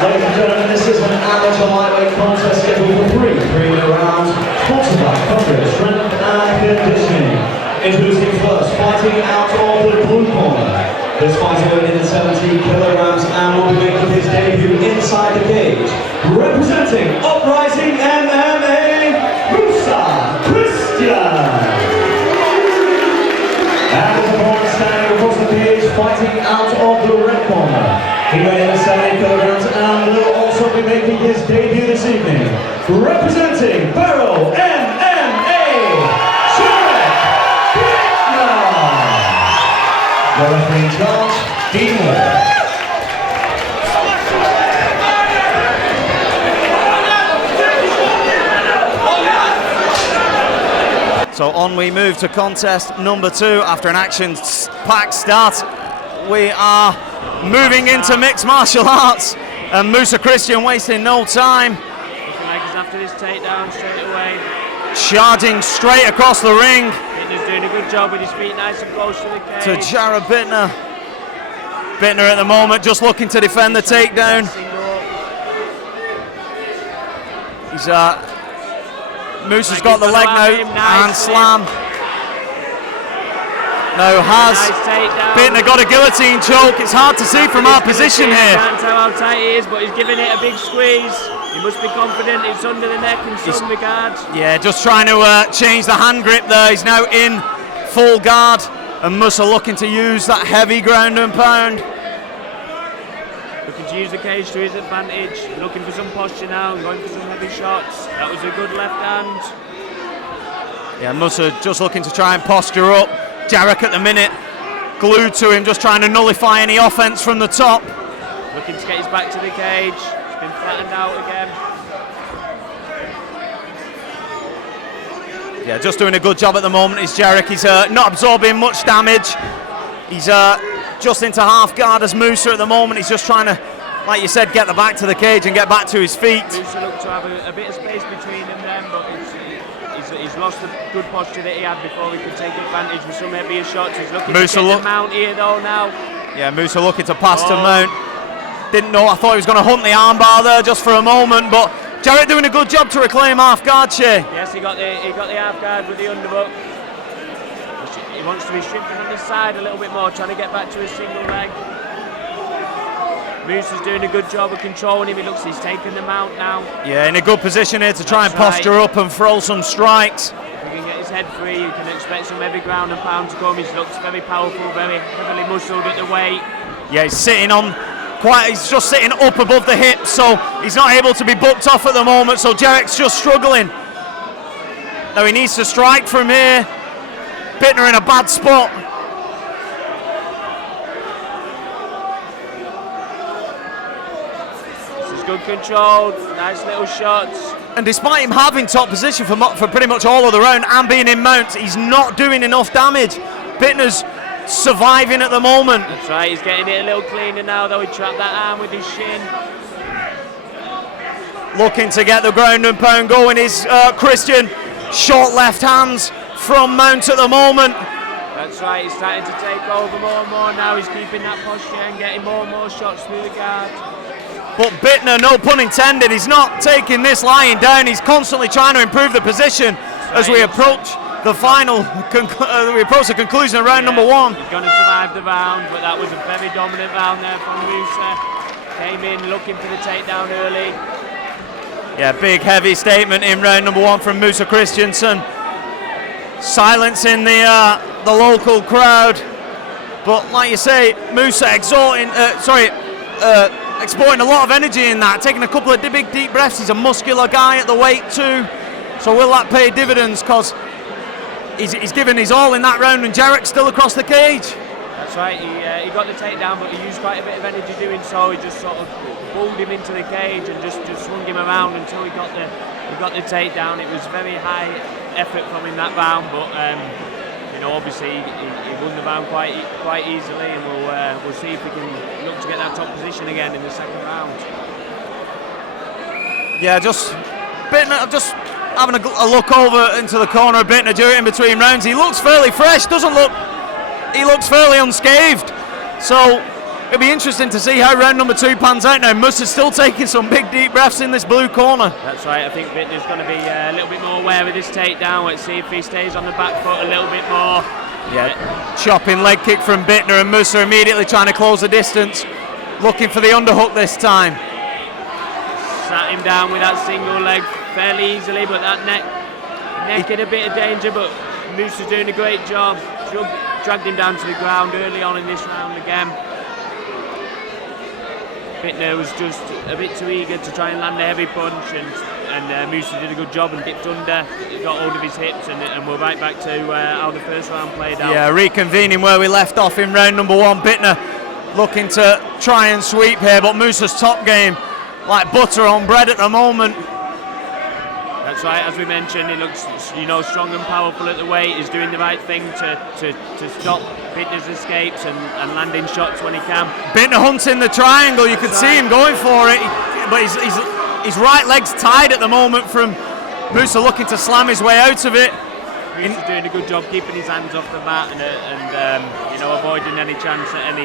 Ladies and gentlemen, this is an amateur lightweight contest scheduled for 3 rounds, sponsored by Comfort, Strength and Conditioning. Introducing first, fighting out of the blue corner. This fighter weighing in at 70 kilograms and will be making his debut inside the cage. Representing Uprising MMA, Musa Christian. And his opponent standing across the cage, fighting out of the red corner. He weighed in at 70 kilograms and will also be making his debut this evening. Representing Barrow MMA, Jarek. The referee in charge, Bitner. So on we move to contest number 2 after an action-packed start. We are moving into mixed martial arts, and Musa Christian wasting no time. Looking like he's after this takedown straight away. Charging straight across the ring. Bitner's doing a good job with his feet nice and close to the cage. To Jarek Bitner. Bitner at the moment just looking to defend the takedown. He's Musa's got the leg now and slam. Now has Bitner got a guillotine choke. It's hard to see from our position here. Can't tell how tight he is, but he's giving it a big squeeze. He must be confident. It's under the neck in some regards. Yeah, just trying to change the hand grip there. He's now in full guard, and Musa looking to use that heavy ground and pound. Looking to use the cage to his advantage. Looking for some posture now and going for some heavy shots. That was a good left hand. Yeah, Musa just looking to try and posture up. Jarek at the minute glued to him, just trying to nullify any offense from the top. Looking to get his back to the cage. He's been flattened out again. Yeah, just doing a good job at the moment is Jarek. He's not absorbing much damage. He's just into half guard as Musa at the moment. He's just trying to, like you said, get the back to the cage and get back to his feet. Musa looked to have a bit of space between them then, but he's lost the good posture that he had before he could take advantage with some heavier shots. He's looking to get the mount here though now. Yeah, Musa looking to pass to mount. Didn't know, I thought he was going to hunt the armbar there just for a moment, but Jarek doing a good job to reclaim half guard, Shay. Yes, he got the half guard with the underhook. He wants to be shrinking on this side a little bit more, trying to get back to a single leg. Musa's doing a good job of controlling him. He looks, he's taken the mount now. Yeah, in a good position here to try and posture up and throw some strikes. If he can get his head free, you can expect some heavy ground and pound to come. He looks very powerful, very heavily muscled at the weight. Yeah, he's just sitting up above the hips, so he's not able to be booked off at the moment, so Jarek's just struggling. Now he needs to strike from here. Bitner in a bad spot. Good control, nice little shots. And despite him having top position for pretty much all of the round and being in mount, he's not doing enough damage. Bitner's surviving at the moment. That's right, he's getting it a little cleaner now though. He trapped that arm with his shin. Looking to get the ground and pound going is Christian. Short left hands from mount at the moment. That's right, he's starting to take over more and more now. He's keeping that posture and getting more and more shots through the guard. But Bitner, no pun intended, he's not taking this lying down. He's constantly trying to improve the position as we approach the final, we approach the conclusion of round number 1. He's going to survive the round, but that was a very dominant round there from Musa. Came in looking for the takedown early. Yeah, big heavy statement in round number 1 from Musa Christensen. Silencing the local crowd. But like you say, Musa exporting a lot of energy in that, taking a couple of big deep breaths. He's a muscular guy at the weight too, so will that pay dividends, because he's given his all in that round, and Jarek's still across the cage. That's right, he got the takedown, but he used quite a bit of energy doing so. He just sort of pulled him into the cage and just swung him around until he got the takedown. It was very high effort from him that round, but obviously he won the round quite easily, and we'll see if we can look to get that top position again in the second round. Yeah, just Bitner, just having a look over into the corner of Bitner during in between rounds. He looks fairly fresh. He looks fairly unscathed. So It'll be interesting to see how round number 2 pans out now. Musa's still taking some big deep breaths in this blue corner. That's right, I think Bitner's going to be a little bit more aware of this takedown. Let's see if he stays on the back foot a little bit more. Yeah, chopping leg kick from Bitner, and Musa immediately trying to close the distance, looking for the underhook this time. Sat him down with that single leg fairly easily, but that neck in a bit of danger, but Musa's doing a great job. Dragged him down to the ground early on in this round again. Bitner was just a bit too eager to try and land a heavy punch, and Musa did a good job and dipped under. He got hold of his hips, and we're right back to how the first round played out. Yeah, reconvening where we left off in round number 1. Bitner looking to try and sweep here, but Musa's top game like butter on bread at the moment. That's right, as we mentioned, he looks, strong and powerful at the weight. He's doing the right thing to stop Bitner's escapes and landing shots when he can. Bitner hunting the triangle, you could see him going for it, but his right leg's tied at the moment from Musa looking to slam his way out of it. Musa's doing a good job keeping his hands off the mat and avoiding any chance at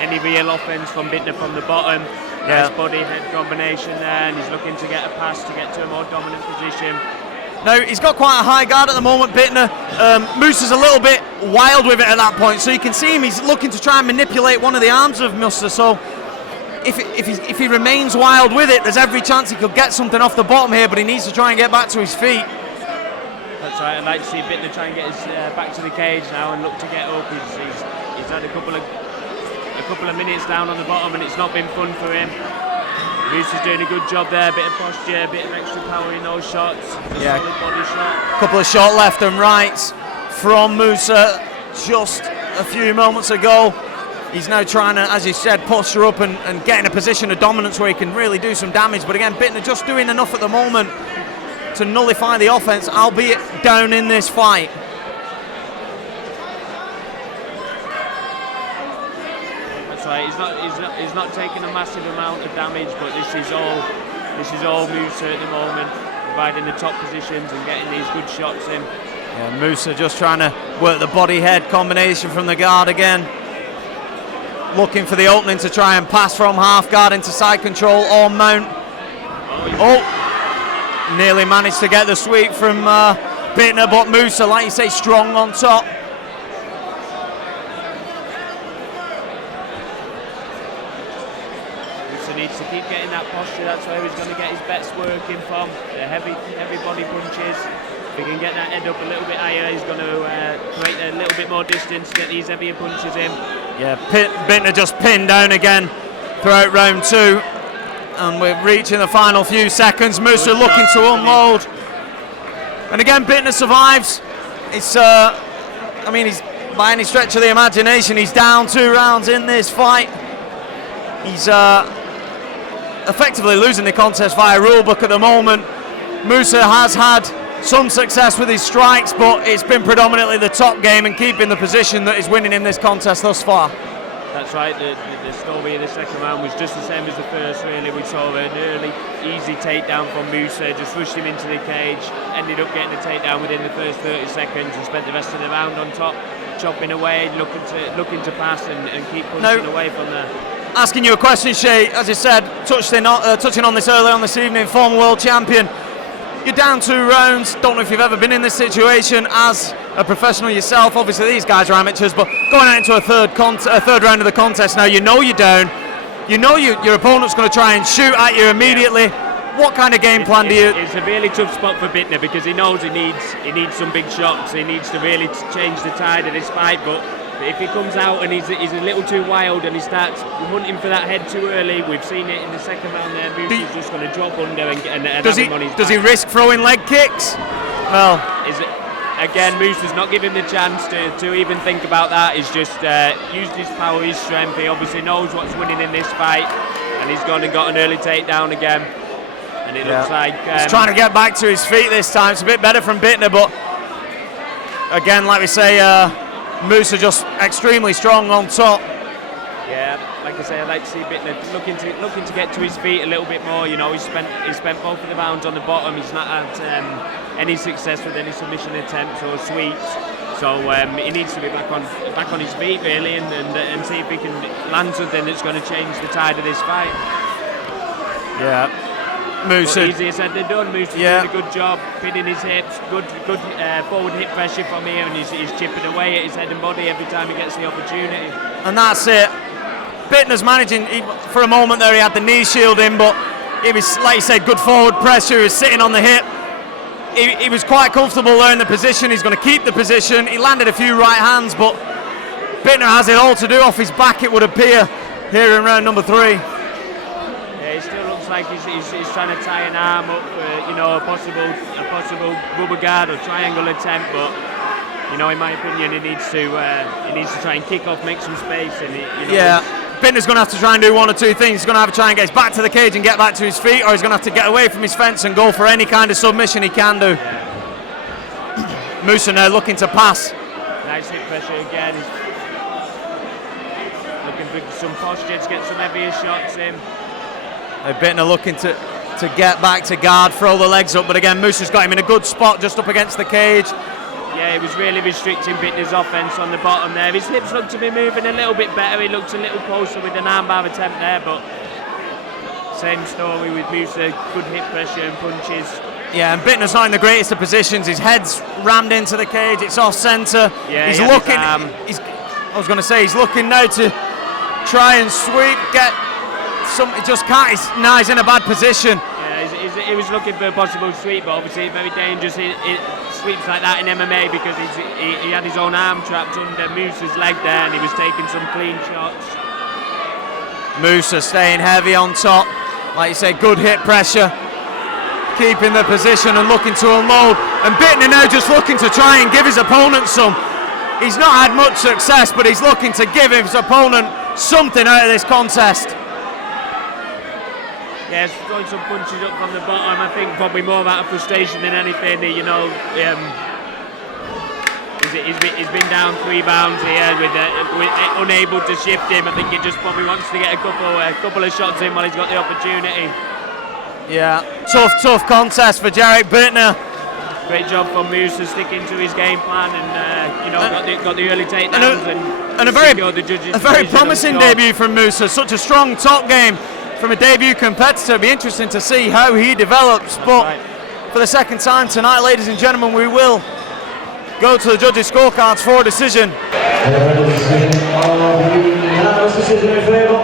any real offense from Bitner from the bottom. Nice body head combination there, and he's looking to get a pass to get to a more dominant position. Now, he's got quite a high guard at the moment, Bitner. Musa's a little bit wild with it at that point, so you can see him, he's looking to try and manipulate one of the arms of Musa, so if he remains wild with it, there's every chance he could get something off the bottom here, but he needs to try and get back to his feet. That's right, I'd like to see Bitner try and get his back to the cage now and look to get up. He's had a couple of minutes down on the bottom, and it's not been fun for him. Musa's doing a good job there, a bit of posture, a bit of extra power in those shots. Yeah, solid body shot. Couple of short left and rights from Musa just a few moments ago. He's now trying to, as you said, posture up and get in a position of dominance where he can really do some damage. But again, Bitner just doing enough at the moment to nullify the offense, albeit down in this fight. Right. He's not taking a massive amount of damage, but this is all Musa at the moment, providing the top positions and getting these good shots in. Yeah, Musa just trying to work the body head combination from the guard again, looking for the opening to try and pass from half guard into side control or mount. Nearly managed to get the sweep from Bitner, but Musa, like you say, strong on top. Needs to keep getting that posture. That's where he's going to get his best working from. The heavy body punches. If he can get that head up a little bit higher, he's going to create a little bit more distance, get these heavier punches in. Yeah, Bitner just pinned down again throughout round 2, and we're reaching the final few seconds. Musa looking to unload, and again Bitner survives. It's he's by any stretch of the imagination, he's down 2 rounds in this fight. He's effectively losing the contest via rulebook at the moment. Musa has had some success with his strikes, but it's been predominantly the top game and keeping the position that is winning in this contest thus far. That's right, the story of the second round was just the same as the first, really. We saw an early, easy takedown from Musa, just rushed him into the cage, ended up getting the takedown within the first 30 seconds and spent the rest of the round on top, chopping away, looking to pass and keep punching away from there. Asking you a question, Shay, as you said, touching on this early on this evening, former world champion. You're down 2 rounds. Don't know if you've ever been in this situation as a professional yourself. Obviously, these guys are amateurs, but going out into a third round of the contest now, you know you're down. You know your opponent's going to try and shoot at you immediately. What kind of game plan do you? It's a really tough spot for Bitner because he knows he needs some big shots. He needs to really change the tide of this fight, but if he comes out and he's a little too wild and he starts hunting for that head too early, we've seen it in the second round there, Musa's just going to drop under and have him on his back. Does he risk throwing leg kicks? Well, again, Musa's not giving the chance to even think about that. He's just used his power, his strength. He obviously knows what's winning in this fight, and he's gone and got an early takedown again. And it looks like he's trying to get back to his feet this time. It's a bit better from Bitner, but again, like we say, Musa just extremely strong on top. Yeah, like I say, I'd like to see Bitner looking to get to his feet a little bit more. You know, he's spent both of the rounds on the bottom. He's not had any success with any submission attempts or sweeps. So he needs to be back on his feet really, and see if he can land something that's going to change the tide of this fight. Yeah, Musa. But easier said than done. Musa's doing a good job, pinning his hips, good forward hip pressure from here, and he's chipping away at his head and body every time he gets the opportunity. And that's it. Bitner's managing, for a moment there he had the knee shield in, but he was, like you said, good forward pressure, he was sitting on the hip. He was quite comfortable there in the position, he's going to keep the position. He landed a few right hands, but Bitner has it all to do off his back, it would appear, here in round number 3. Yeah, he still looks like he's trying to tie an arm up for, a possible rubber guard or triangle attempt, but in my opinion, he needs to try and kick off, make some space, and Bitner's going to have to try and do one or two things. He's going to have to try and get back to the cage and get back to his feet, or he's going to have to get away from his fence and go for any kind of submission he can do. Musa now looking to pass. Nice hip pressure again. He's looking for some posture to get some heavier shots in. Bitner looking to get back to guard, throw the legs up, but again Musa's got him in a good spot just up against the cage. Yeah, he was really restricting Bitner's offense on the bottom there. His hips looked to be moving a little bit better. He looked a little closer with an armbar attempt there, but same story with Musa. Good hip pressure and punches. Yeah, and Bitner's not in the greatest of positions. His head's rammed into the cage. It's off centre. Yeah, he's looking. I was going to say he's looking now to try and sweep. Get some. He just can't. He's in a bad position. Yeah, he was looking for a possible sweep, but obviously very dangerous. It sweeps like that in MMA because he had his own arm trapped under Musa's leg there, and he was taking some clean shots. Musa staying heavy on top, like you say, good hip pressure, keeping the position and looking to unload. And Bitner now just looking to try and give his opponent some. He's not had much success, but he's looking to give his opponent something out of this contest. Yes, throwing some punches up from the bottom. I think probably more out of frustration than anything. He's been down 3 rounds here with unable to shift him. I think he just probably wants to get a couple of shots in while he's got the opportunity. Yeah, tough contest for Jarek Bitner. Great job from Musa sticking to his game plan and got the early takedowns and a very promising debut from Musa. Such a strong top game from a debut competitor. It'll be interesting to see how he develops, but for the second time tonight, ladies and gentlemen, we will go to the judges' scorecards for a decision. Decision in favour